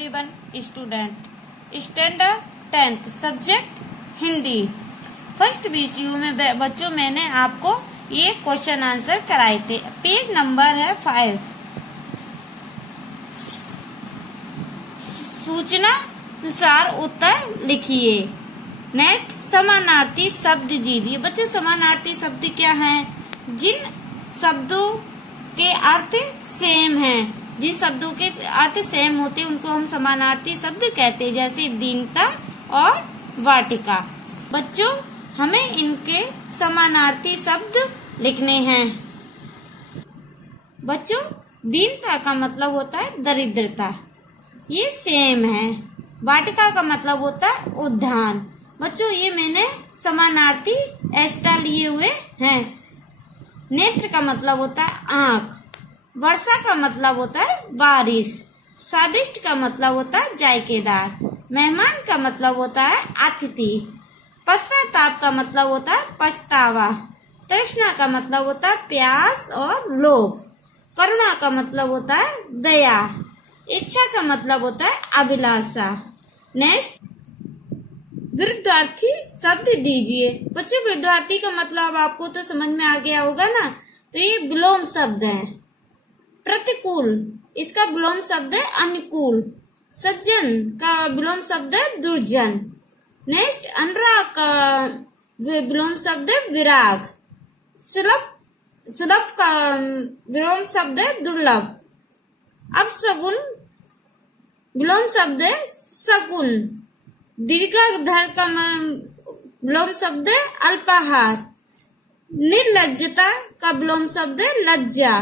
Everyone student standard 10th subject Hindi. First video में बच्चों मैंने आपको ये क्वेश्चन आंसर कराए थे। पेज नंबर है 5। सूचना अनुसार उत्तर लिखिए। नेक्स्ट समानार्थी शब्द दीजिए। बच्चों समानार्थी शब्द क्या है? जिन शब्दों के अर्थ सेम हैं, जिन शब्दों के अर्थ सेम होते हैं उनको हम समानार्थी शब्द कहते हैं, जैसे दीनता और वाटिका। बच्चों हमें इनके समानार्थी शब्द लिखने हैं। बच्चों दीनता का मतलब होता है दरिद्रता, ये सेम है। वाटिका का मतलब होता है उद्यान। बच्चों ये मैंने समानार्थी एक्स्ट्रा लिए हुए हैं। नेत्र का मतलब होता है आंख। वर्षा का मतलब होता है बारिश। स्वादिष्ट का मतलब होता है जायकेदार। मेहमान का मतलब होता है अतिथि। पश्चाताप का मतलब होता है पछतावा। तृष्णा का मतलब होता है प्यास और लोभ। करुणा का मतलब होता है दया। इच्छा का मतलब होता है अभिलाषा। नेक्स्ट विरुद्धार्थी शब्द दीजिए। बच्चों विरुद्धार्थी का मतलब आपको तो समझ में आ गया होगा ना। तो ये विलोम शब्द है। प्रतिकूल, इसका विलोम शब्द है अनुकूल। सज्जन का विलोम शब्द है दुर्जन। नेक्स्ट अनुराग का विलोम शब्द है विराग। सुलभ का विलोम शब्द है दुर्लभ। अब सगुन विलोम शब्द है सगुन। दीर्घाधर का विलोम शब्द है अल्पाहार। निर्लज्जता का विलोम शब्द है लज्जा।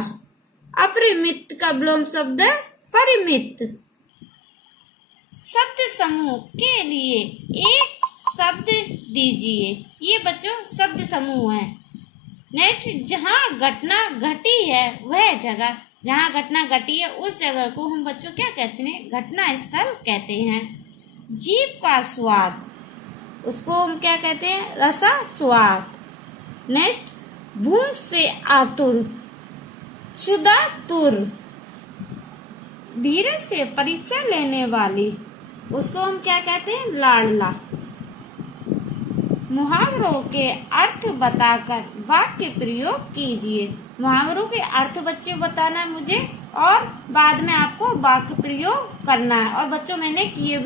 अपरिमित का विलोम शब्द है परिमित। शब्द समूह के लिए एक शब्द दीजिए। ये बच्चों शब्द समूह है। नेक्स्ट जहाँ घटना घटी है वह जगह, जहाँ घटना घटी है उस जगह को हम बच्चों क्या कहते हैं? घटना स्थल कहते हैं। जीभ का स्वाद, उसको हम क्या कहते हैं? रसा स्वाद। नेक्स्ट भूख से आतुर, क्षुधा तुर। धीरज से परीक्षा लेने वाली, उसको हम क्या कहते हैं? लाडला। मुहावरों के अर्थ बताकर वाक्य प्रयोग कीजिए। मुहावरों के अर्थ बच्चों बताना है मुझे और बाद में आपको वाक्य प्रयोग करना है। और बच्चों मैंने किए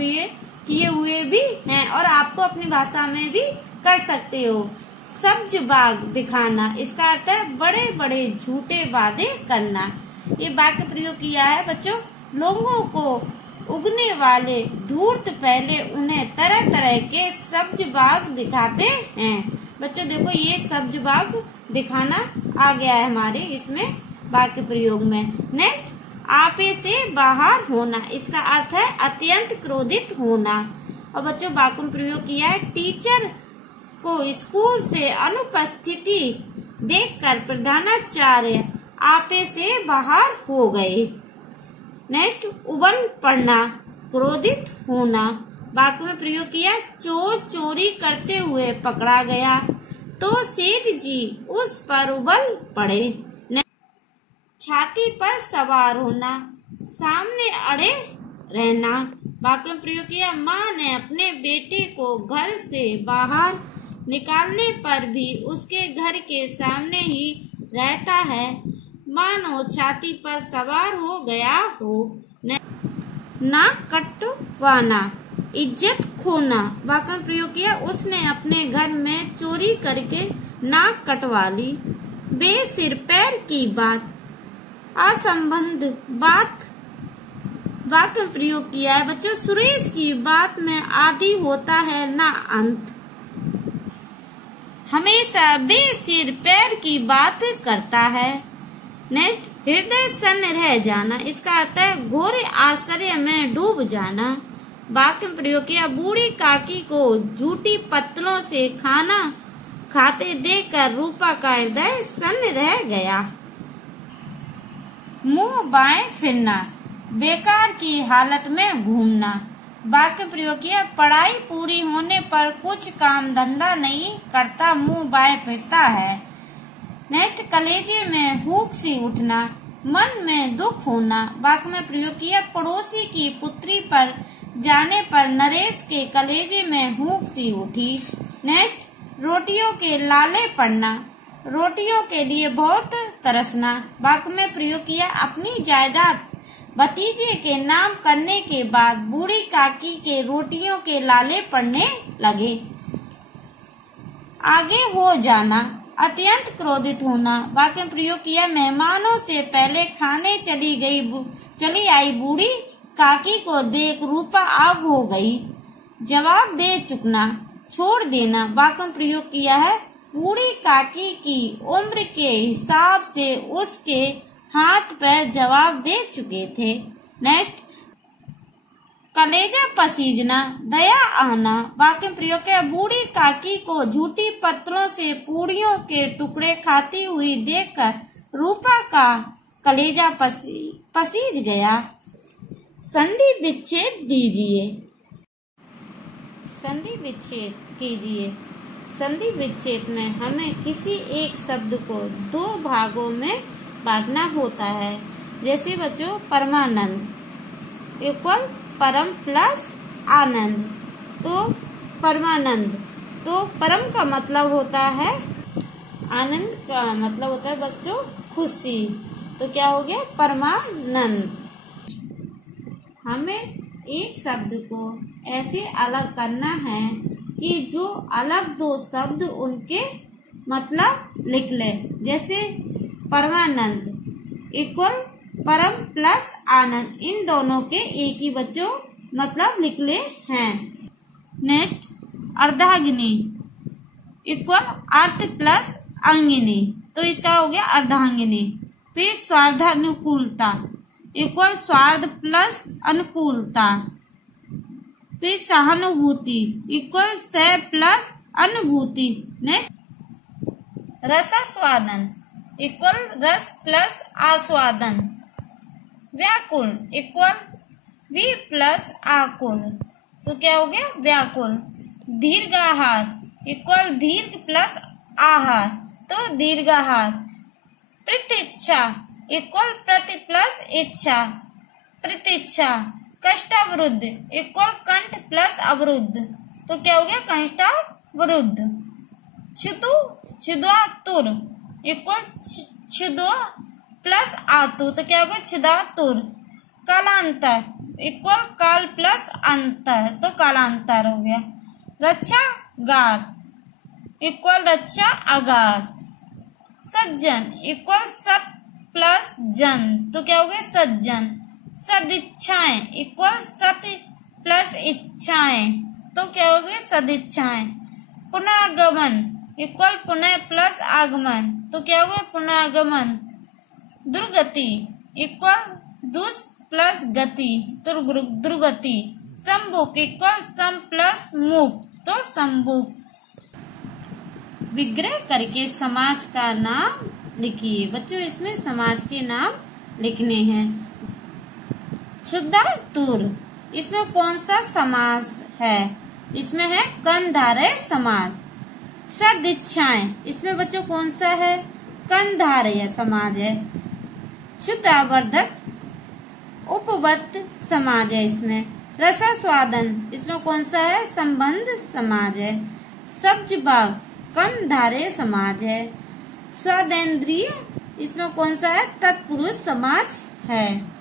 हुए भी हैं और आपको अपनी भाषा में भी कर सकते हो। सब्ज बाग दिखाना, इसका अर्थ है बड़े बड़े झूठे वादे करना। ये वाक्य प्रयोग किया है बच्चों। लोगों को उगने वाले धूर्त पहले उन्हें तरह तरह के सब्ज बाग दिखाते हैं। बच्चों देखो ये सब्ज बाग दिखाना आ गया है हमारे इसमें वाक्य प्रयोग में। नेक्स्ट आपे से बाहर होना, इसका अर्थ है अत्यंत क्रोधित होना। और बच्चों वाक्य प्रयोग किया है टीचर को स्कूल से अनुपस्थिति देखकर प्रधानाचार्य आपे से बाहर हो गए। नेक्स्ट उबल पड़ना, क्रोधित होना। वाक्य में प्रयोग किया चोर चोरी करते हुए पकड़ा गया तो सेठ जी उस पर उबल पड़े। छाती पर सवार होना, सामने अड़े रहना। वाक्य में प्रयोग किया माँ ने अपने बेटे को घर से बाहर निकालने पर भी उसके घर के सामने ही रहता है, मानो छाती पर सवार हो गया हो। नाक कटवाना, इज्जत खोना। वाक्य में प्रयोग किया उसने अपने घर में चोरी करके नाक कटवा ली। बेसिर पैर की बात, असंबंध बात। वाक्य में प्रयोग किया है बच्चों सुरेश की बात में आदि होता है ना अंत। हमेशा बेसिर पैर की बात करता है। नेक्स्ट हृदय सन्न रह जाना, इसका अर्थ है घोर आश्चर्य में डूब जाना। वाक्य में प्रयोग किया बूढ़ी काकी को झूठी पत्तलों से खाना खाते देखकर रूपा का हृदय सन्न रह गया। मुंह बाएं फिरना, बेकार की हालत में घूमना। वाक्य प्रयोग किया पढ़ाई पूरी होने पर कुछ काम धंधा नहीं करता, मुंह बाएं फिरता है। नेक्स्ट कलेजे में हुक सी उठना, मन में दुख होना। वाक्य में प्रयोग किया पड़ोसी की पुत्री पर जाने पर नरेश के कलेजे में हुक सी उठी। नेक्स्ट, रोटियों के लाले पड़ना, रोटियों के लिए बहुत तरसना। वाक्य में प्रयोग किया अपनी जायदाद भतीजे के नाम करने के बाद बूढ़ी काकी के रोटियों के लाले पड़ने लगे। आगे हो जाना, अत्यंत क्रोधित होना। वाक्य में प्रयोग किया मेहमानों से पहले खाने चली आई बूढ़ी काकी को देख रूपा आग हो गई। जवाब दे चुकना, छोड़ देना। वाक्य में प्रयोग किया है बूढ़ी काकी की उम्र के हिसाब से उसके हाथ पैर जवाब दे चुके थे। नेक्स्ट, कलेजा पसीजना, दया आना। वाक्य में प्रयोग किया बूढ़ी काकी को झूठी पत्रों से पूड़ियों के टुकड़े खाती हुई देखकर रूपा का कलेजा पसीज गया। संधि विच्छेद दीजिए, संधि विच्छेद कीजिए। संधि विच्छेद में हमें किसी एक शब्द को दो भागों में बांटना होता है। जैसे बच्चों परमानंद इक्वल परम प्लस आनंद, तो परमानंद, तो परम का मतलब होता है, आनंद का मतलब होता है बच्चों खुशी, तो क्या हो गया परमानंद। हमें एक शब्द को ऐसे अलग करना है कि जो अलग दो शब्द उनके मतलब लिख ले। जैसे परमानंद इक्वल परम प्लस आनंद, इन दोनों के एक ही बच्चों मतलब लिख ले हैं। नेक्स्ट, अर्धांगिनी इक्वल अर्थ प्लस अंगिनी, तो इसका हो गया अर्धांगिनी। फिर स्वार्थानुकूलता इक्वल स्वार्थ प्लस अनुकूलता। फिर सहानुभूति इक्वल सह प्लस अनुभूति। नेक्स्ट, रसास्वादन इक्वल रस प्लस आस्वादन। व्याकुल इक्वल वी प्लस आकुल, तो क्या हो गया व्याकुल। दीर्घाहार इक्वल दीर्घ प्लस आहार, तो दीर्घाहार। प्रतीक्षा इक्वल प्रति प्लस इच्छा, प्रतीक्षा। कष्टावरुद्ध इक्वल कंठ प्लस अवरुद्ध, तो क्या हो गया कंष्टावरुद्ध। क्षुतु क्षुधातुर इक्वल क्षुधो प्लस आतु, तो क्या हो गया क्षुधातुर। कालांतर इक्वल काल प्लस अंतर, तो कालांतर हो गया। रक्षागार इक्वल रक्षा आगार। सज्जन इक्वल सत प्लस जन, तो क्या हो गया सज्जन। सदिच्छाएं इक्वल सत्य प्लस इच्छाएं, तो क्या हो गया सदिच्छाएं। पुनर्गमन इक्वल पुनः प्लस आगमन, तो क्या हो गया पुनर्गमन। दुर्गति इक्वल दुष प्लस गति, तो दुर्गति। संमुख इक्वल सम प्लस मुख, तो संमुख। विग्रह करके समाज का नाम लिखिए। बच्चों इसमें समाज के नाम लिखने हैं। क्षुधातुर, इसमें कौन सा समास है? इसमें है कंधारय समास। सदिच्छाएं, इसमें बच्चों कौन सा है? कंधारय समाज है। क्षुधावर्धक उपवत समाज है इसमें। रसास्वादन, इसमें कौन सा है? संबंध समाज है। सब्ज बाग कंधारय समाज है। स्वादेंद्रिय, इसमें कौन सा है? तत्पुरुष समाज है।